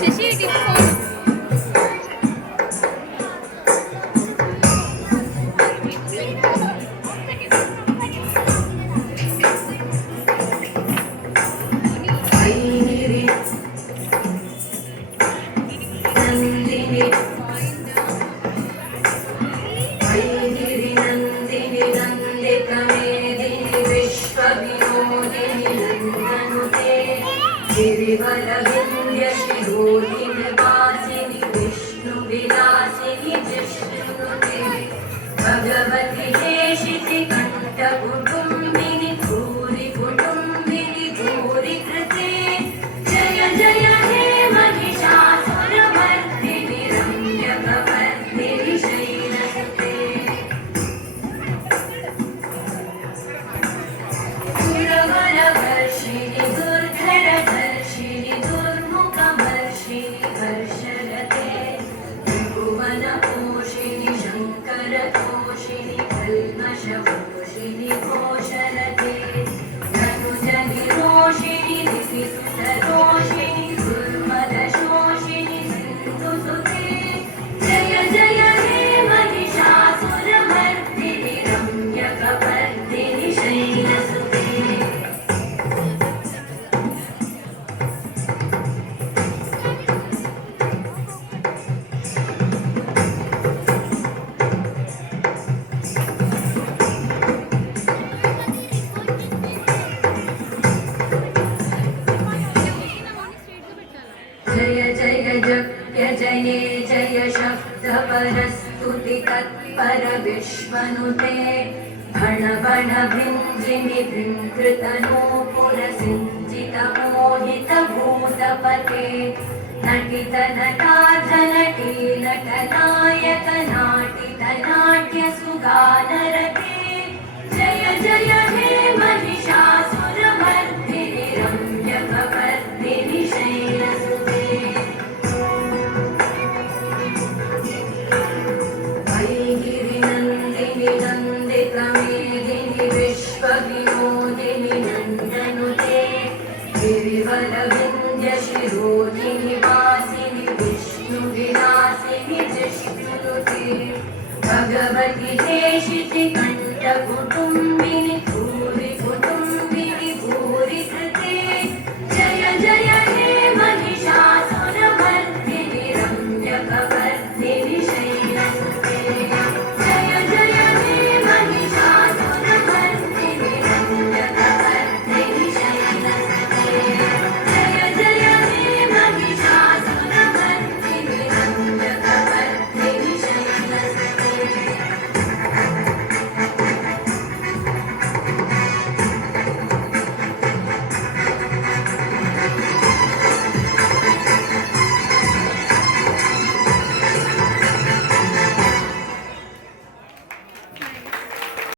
Shashi phone गिरिवरविन्द्यशिरोधिनिवासिनि विष्णुविलासिनि जिष्णुनुते भगवति हेशिति कण्ठकुटुम्बिनि भूरि कुटुम्बिनि भूरि कृते जय जय हे महिषासुरमर्दिनि रम्यकवर्दिनि शैलसुते सुरवरवर्षिणि दुर्धरधर्षिणि दुर्मुखवर्षिणि हर्षरते त्रिभुवनपोषिणि शङ्करतोषिणि कल्मषपोषिणि घोषरते धनुजनिरोषिणि दिविसुतरोषिणि दुर्मदशोषिणि सिन्धुसुते जय जय हे महिषासुरमर्दिनि रम्यकवर्दिनि शैलसुते जय जय जप्य जये जय शब्दपरस्तुति तत्पर विश्वनुते भण भण भिञ्जिनि भृङ्कृतनूपुरसिञ्चित मोहित भूतपते नटित नटाधनटी नटनायक नाटित नाट्य सुगानरते जय जय हे महिषासुरमर्दिनि रम्यकवर्दिनि शैलसुते वैगिरिनन्दिनि नन्दितमेदिनि विश्वविनोदिनि नन्दनुते गिरिवरविन्द्यशिरोधिनि वासिनि विष्णुविलासिनि जिष्णुनुते भगवति हेशिति कण्ठकुटुम्बिनि